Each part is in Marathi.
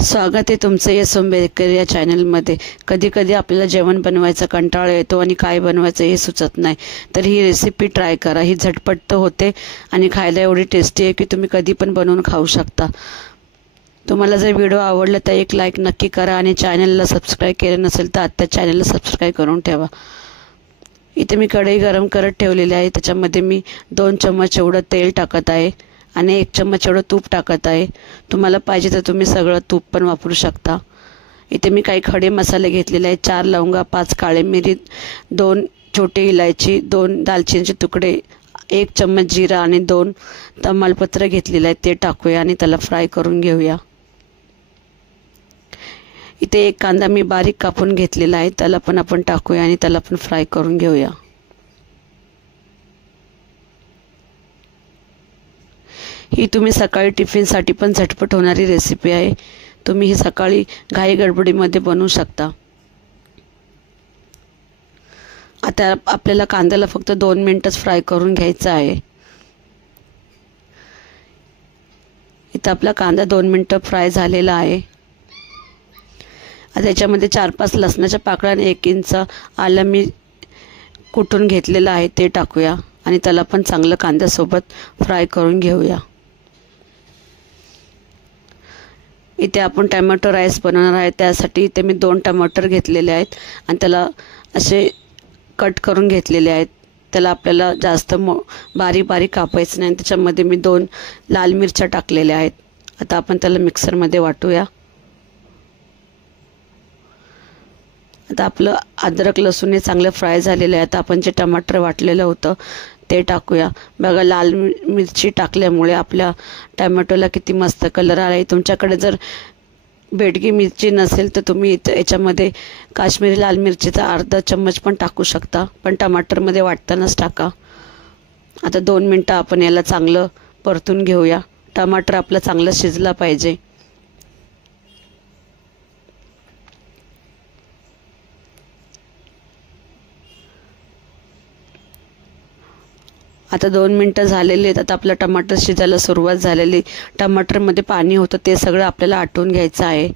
स्वागत आहे तुमचं यशोम बेकर या चॅनलमध्ये। कधी कधी आपल्याला जेवण बनवायचा कंटाळा येतो आणि काय बनवायचं हे सुचत नाही, तर ही रेसिपी ट्राय करा। ही झटपट तर होते आणि खायला एवढी टेस्टी आहे की तुम्ही कधी पण बनवून खाऊ शकता। तुम्हाला जर व्हिडिओ आवडला तर एक लाईक नक्की करा आणि चॅनलला सबस्क्राईब केलं नसेल तर आत्ता चॅनलला सबस्क्राईब करून ठेवा। इथे मी कढई गरम करत ठेवलेली आहे, त्याच्यामध्ये मी 2 चम्मच एवढं तेल टाकत आहे आणि 1 चम्मच एवढं तूप टाकत आहे। तुम्हाला पाहिजे तर तुम्ही सगळं तूप पण वापरू शकता। इथे मी काही खडे मसाले घेतलेले आहेत, 4 लवंगा, 5 काळे मिरी, 2 छोटी इलायची, 2 दालचिनीचे तुकडे, 1 चम्मच जिरा आणि 2 तमालपत्र घेतलेले आहेत, ते टाकूया आणि त्याला फ्राय करून घेऊया। इथे 1 कांदा मी बारीक कापून घेतलेला आहे, त्याला पण आपण टाकूया आणि त्याला पण फ्राय करून घेऊया। ही तुम्ही सकाळी टिफिनसाठी पण झटपट होणारी रेसिपी आहे। तुम्ही ही सकाळी घाई गडबडीमध्ये बनवू शकता। आता आपल्याला कांद्याला फक्त 2 मिनिटच फ्राय करून घ्यायचा आहे। इथं आपला कांदा 2 मिनिटं फ्राय झालेला आहे। आता याच्यामध्ये 4-5 लसणाच्या पाकळ्या आणि 1 इंच आलं मी कुटून घेतलेलं आहे, ते टाकूया आणि त्याला पण चांगलं कांद्यासोबत फ्राय करून घेऊया। इथे आपण टोमॅटो राईस बनवणार आहे, त्यासाठी इथे मी 2 टमाटर घेतलेले आहेत आणि त्याला असे कट करून घेतलेले आहेत। त्याला आपल्याला जास्त बारीक बारीक कापायचं नाही। त्याच्यामध्ये मी 2 लाल मिरच्या टाकलेल्या आहेत। आता आपण त्याला मिक्सरमध्ये वाटूया। आता आपलं अद्रक लसूण हे चांगलं फ्राय झालेलं आहे। आता आपण जे टमाटर वाटलेलं होतं ते टाकूया। बघा, लाल मिरची टाकल्यामुळे आपल्या टोमॅटोला किती मस्त कलर आला आहे। तुमच्याकडे जर बेडगी मिरची नसेल तर तुम्ही याच्यामध्ये काश्मीरी लाल मिरचीचा अर्धा चम्मच पण टाकू शकता, पण टमाटरमध्ये वाटतानाच टाका। आता 2 मिनिटं आपण याला चांगलं परतून घेऊया। टमाटर आपलं चांगलं शिजला पाहिजे। आता 2 मिनिटं झालेली आहेत। आता आपलं टमाटर शिजायला सुरुवात झालेली। टमाटरमध्ये पाणी होतं ते सगळं आपल्याला आटवून घ्यायचं आहे।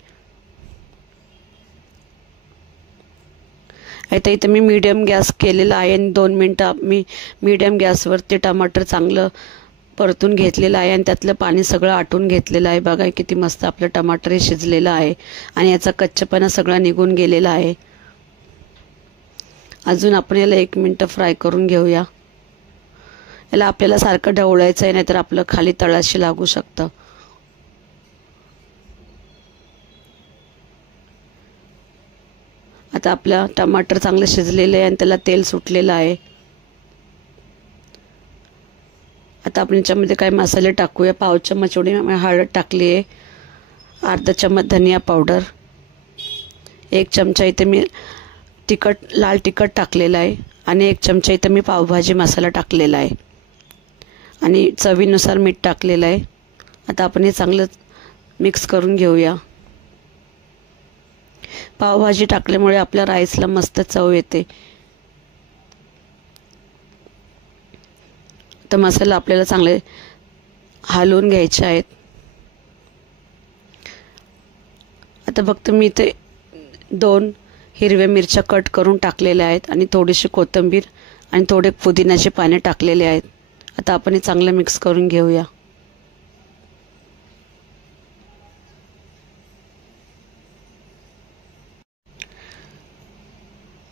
आता इथं मी मीडियम गॅस केलेला आहे आणि 2 मिनिटं मी मीडियम गॅसवर ते टमाटर चांगलं परतून घेतलेलं आहे आणि त्यातलं पाणी सगळं आटवून घेतलेलं आहे। बघा किती मस्त आपलं टमाटर हे शिजलेलं आहे आणि याचा कच्चेपणा सगळा निघून गेलेला आहे। अजून आपण याला 1 मिनिट फ्राय करून घेऊया। याला आपल्याला सारखं ढवळायचं आहे, नाहीतर आपलं खाली तळाशी लागू शकतं। आता आपलं टमाटर चांगलं शिजलेलं आहे आणि त्याला तेल सुटलेलं आहे। आता आपण याच्यामध्ये काही मसाले टाकूया। 1/2 चम्मच एवढी हळद टाकली आहे, अर्धा चम्मच धनिया पावडर, 1 चमचा इथे मी लाल तिखट टाकलेला आहे आणि 1 चमचा इथे मी पावभाजी मसाला टाकलेला आहे आणि चवीनुसार मीठ टाकलेलं आहे। आता आपण हे चांगलं मिक्स करून घेऊया। पावभाजी टाकल्यामुळे आपल्या राईसला मस्त चव येते। तर मसाला आपल्याला चांगले हलवून घ्यायचे आहेत। आता फक्त मी इथे 2 हिरव्या मिरच्या कट करून टाकलेल्या आहेत आणि थोडीशी कोथिंबीर आणि थोडे पुदिन्याचे पाने टाकलेले आहेत। आता आपण हे चांगलं मिक्स करून घेऊया।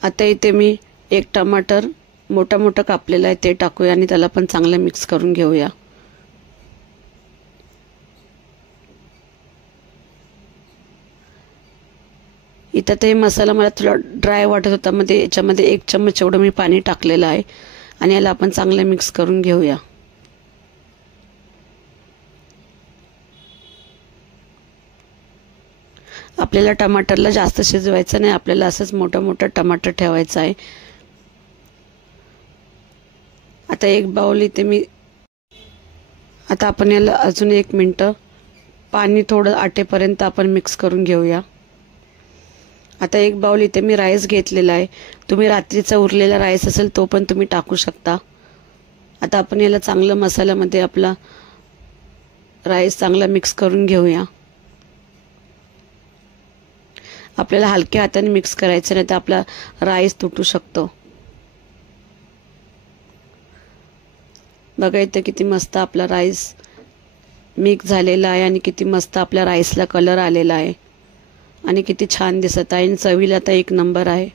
आता इथे मी 1 टमाटर मोठा कापलेला आहे, ते टाकूया आणि त्याला पण चांगलं मिक्स करून घेऊया। इथं ते मसाला मला थोडा ड्राय वाटत होता, मध्ये याच्यामध्ये 1 चम्मच एवढं मी पाणी टाकलेलं आहे आणि याला आपण चांगलं मिक्स करून घेऊया। आपल्याला टमाटरला जास्त शिजवायचं नाही, आपल्याला असंच मोठं टमाटर ठेवायचं आहे। आता 1 बाउल इथे मी आता आपण याला अजून 1 मिनिट पाणी थोडं आटेपर्यंत आपण मिक्स करून घेऊया। आता 1 बाउल इथे मी राईस घेतलेला आहे। तुम्ही रात्रीचा उरलेला राईस असेल तो पण तुम्ही टाकू शकता। आता आपण याला चांगलं मसाल्यामध्ये आपला राईस चांगला मिक्स करून घेऊया। आपल्याला हलक्या हाताने मिक्स करायचं, नाही तर आपला राईस तुटू शकतो. बघा इथं किती मस्त आपला राईस मिक्स झालेला आहे आणि किती मस्त आपल्या राईसला कलर आलेला आहे आणि किती छान दिसत आहे आणि चवीला आता एक नंबर आहे.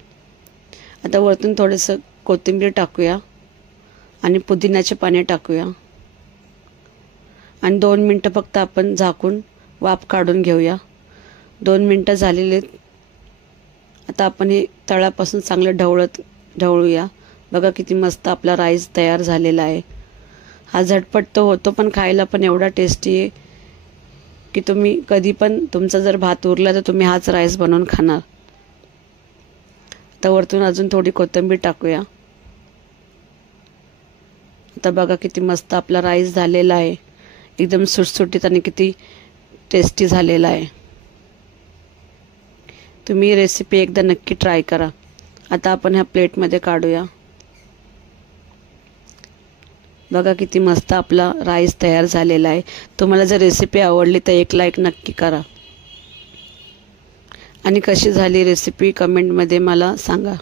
आता वरतून थोडंसं कोथिंबीर टाकूया आणि पुदिन्याचे पाने टाकूया आणि 2 मिनटं फक्त आपण झाकून वाफ काढून घेऊया. 2 मिनटं झालेले. आता आपण हे तळापासून चांगलं ढवळूया. बघा किती मस्त आपला राईस तयार झालेला आहे. हा झटपट तो होतो पण खायला पण एवढा टेस्टी आहे की तुम्ही कधी पण तुमचा जर भात उरला तर तुम्ही हाच राईस बनवून खाणार. आता वरतून अजून थोडी कोथिंबीर टाकूया. आता बघा किती मस्त आपला राईस झालेला आहे, एकदम सुटसुटीत आणि किती टेस्टी झालेला आहे. तुम्ही रेसिपी एकदा नक्की ट्राय करा. आता आपण ह्या प्लेटमध्ये काढूया. बघा किती मस्त आपला राईस तयार झालेला आहे. तुम्हाला जर रेसिपी आवडली तर एक लाईक नक्की करा आणि कशी झाली रेसिपी कमेंटमध्ये मला सांगा.